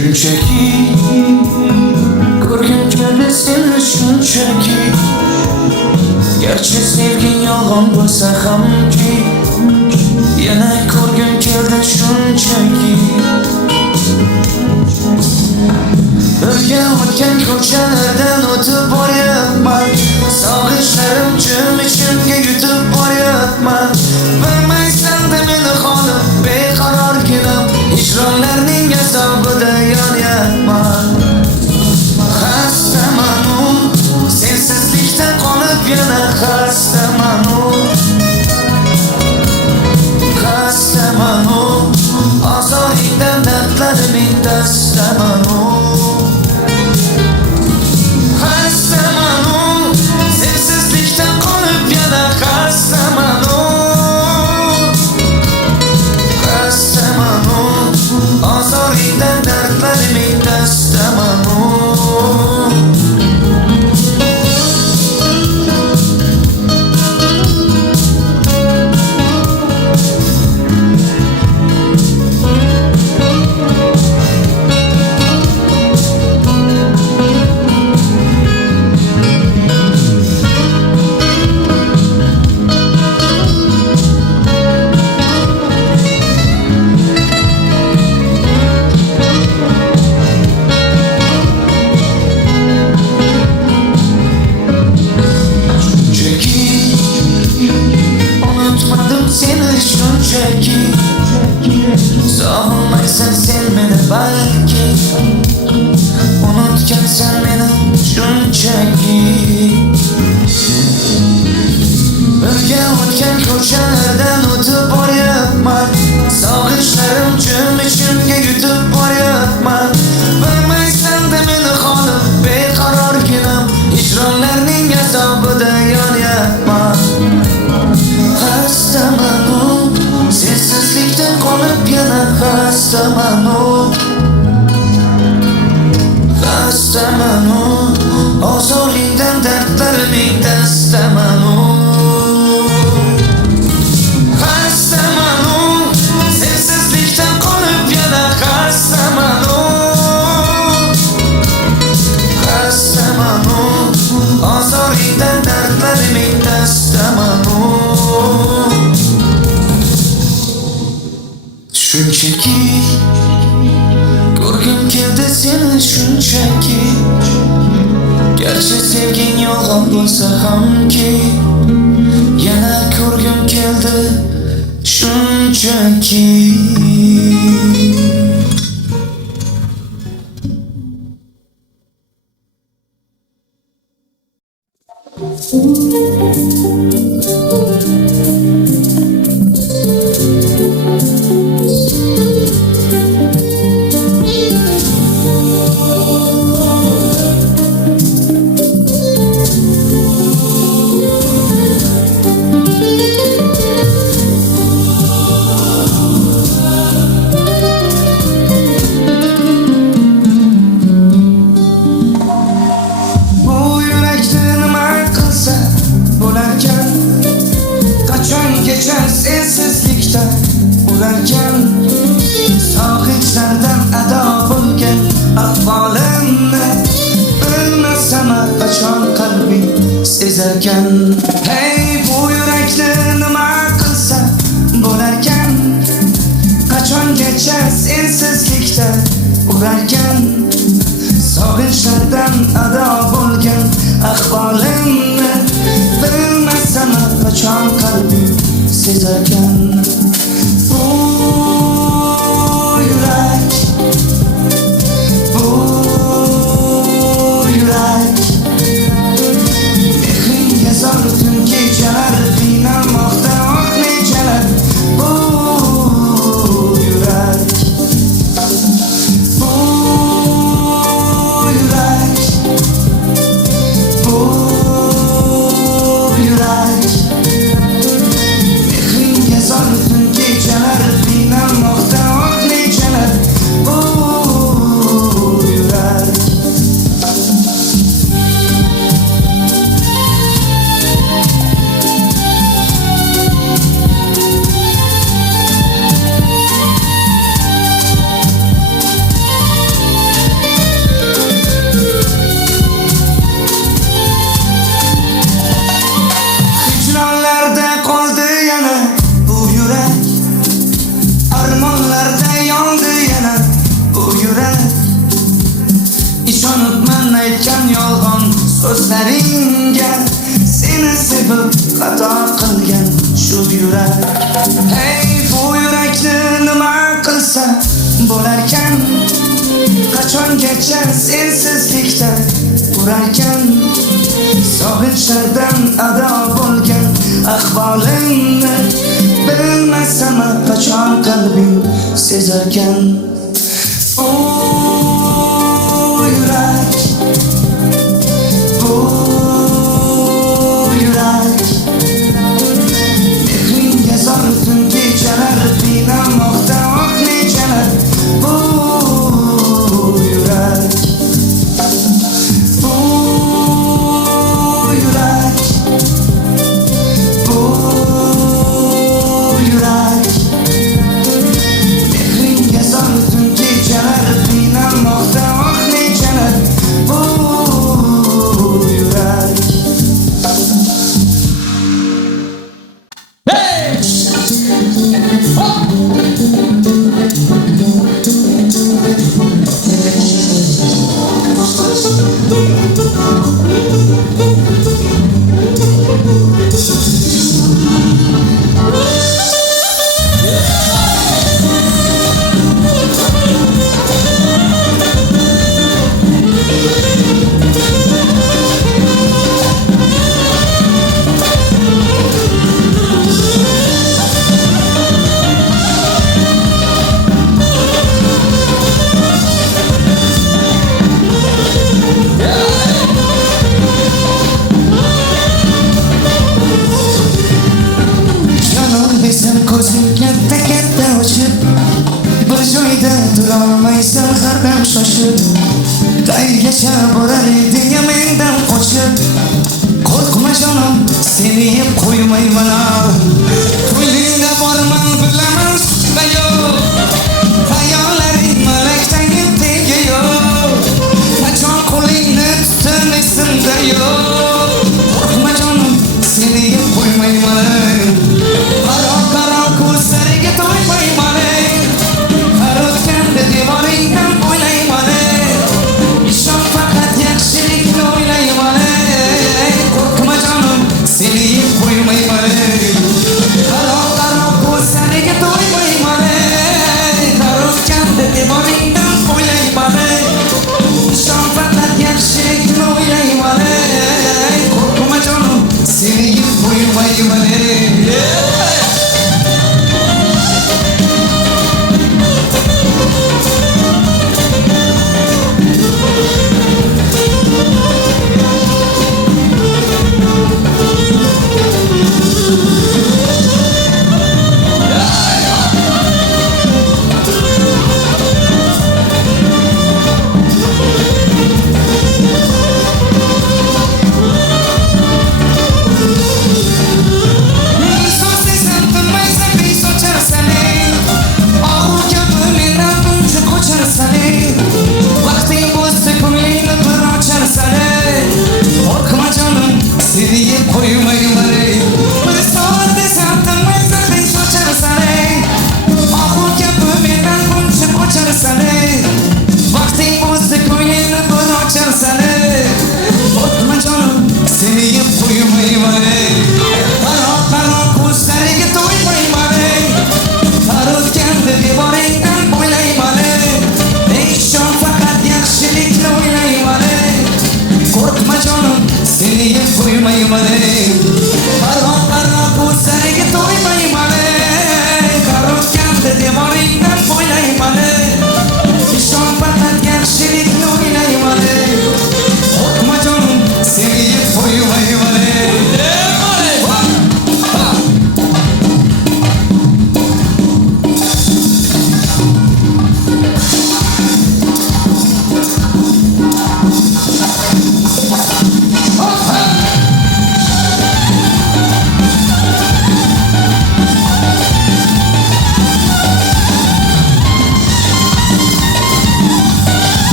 Shunchaki ko'rgim keldi seni shunchaki. Garchi sevging yolg'on bo'lsa hamki, yana ko'rgim keldi shunchaki. Birga o'tgan ko'chalardan o'tib boryapman, sog'inchlarim jim-jimga yutib boryapman. Bilmaysan-da meni holim beqarorginam, hijronlarning azobida yonyapman. Xastaman-u, sensizlikda qolib yana xastaman-u. Xastaman-u, ozoringdan dardlariming dastaman-u. Xastaman-u, sensizlikdan qolib yana xastaman-u. Xastaman-u, ozoringdan dardlariming dastaman-u. Sog'inmaysan sen meni balki, unutgansan meni shunchaki. Birga o'tgan ko'chalardan o'tib boryapman, sog'inchlarim jim-jimga yutib boryapman. Bilmaysan-da meni holim beqarorginam, hijronlarning azobida yonyapman. Xastaman-u, sensizlikdan qolib yana xastaman-u. Xastaman-u, ozoringdan dardlariming dastaman-u. Xastaman-u, sensizlikdan qolib yana xastaman-u. Xastaman-u, ozoringdan dardlariming dastaman-u. Shunchaki ko'rgim keldi seni shunchaki. Garchi sevging yolg'on bo'lsa hamki, yana ko'rgim keldi shunchaki. Sensizlikda ularkan, sog'inchlardan ado bo'lgan ahvolimni bilmasam qachon qalbing sezarkan. Hey, bu yurakni nima qilsa bo'larkan, qachongacha sensizlikda ularkan, sog'inchlardan ado bo'lgan ahvolimni bilmasam qachon qalbing sezarkan. Bu yurak, bu yurak, mehringga zor tun kechalar qiynalmoqda oh nechalar. Bu yurak, bu yurak, bu yurak, zor tun yurak ishonibman aytgan yolg'on so'zlaringga, seni sevib xato qilgan shu yurak. Hey, bu yurakni nima qilsa bo'larkan, qachongacha sensizlikda urarkan, sog'inchlardan ado bo'lgan ahvolingni bilmasam qachon qalbing sezarkan. O yurak, bu yurak, mehringga zor tun kechalar qiynamoqda oh nechalar. Bu yurak, bu yurak, bu yurak, mehringga zor tun kechalar qiynamoqda oh nechalar. Bu yurak. Ko'zing katta ochib, bir joyda turolmaysan har dam shoshib. Qaygacha borar eding mendan qochib? Qo'rqma jonim, seni yeb qo'ymayman. Qo'lingda borman bilaman sutda yo'q, xayollaring malakdagi tengi yo'q. Qachon qo'lingni tutdim esimda yo'q. Qo'rqma jonim, seni yeb qo'ymayman. Qaro ko'zlariga to'ymayman, har o'tganda devoringdan o'ylayman. Ishon faqat yaxshilikni o'ylayman. Qo'rqma jonim, seni yeb qo'ymayman.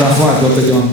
rahmat dokajon.